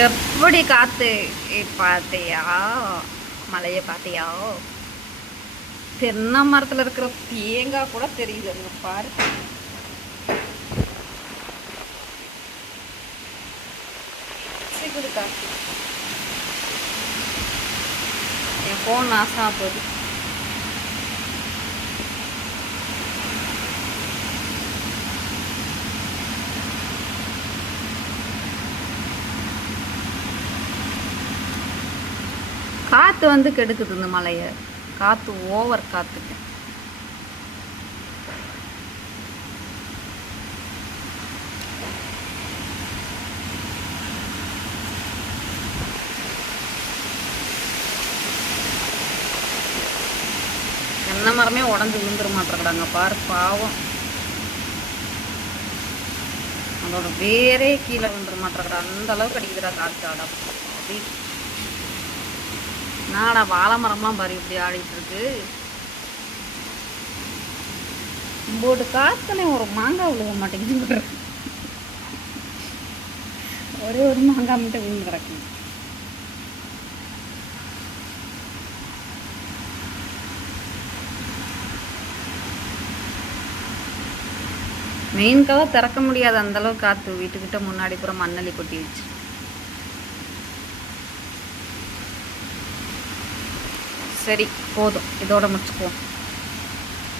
எப்படி காத்து பார்த்தியா? மலையை பார்த்தியா? தென்னை மரத்தில் இருக்கிற தேங்காய் கூட தெரியுது அங்க பாரு. காத்து என் ஃபோன் நாசமா போகுது. காற்று வந்து கெடுக்குது இந்த மலையை. காற்று ஓவர் காற்றுக்கு. தென்னை மரமே உடஞ்சி விழுந்துட மாட்டேங்கிறாங்க பாரு, பாவம். அதோட வேரே கீழே விழுந்துட மாட்டேங்கிறா, அந்த அளவுக்கு அடிக்குதுடா காற்று. ஆடா அப்படி நாடா வாழை மரம்லாம் பாரு இப்படி ஆடிட்டு இருக்கு. போட்டு காத்துனே ஒரு மாங்காய் விழுக மாட்டேங்குது. ஒரே ஒரு மாங்காய் மட்டும் விழுந்து கிடக்கு. மெயின் கதவை திறக்க முடியாது, அந்த அளவுக்கு காற்று. வீட்டுக்கிட்ட முன்னாடி பூரா மண்ணலி கொட்டி வச்சு. சரி போதும், இதோட முடிச்சுக்குவோம்.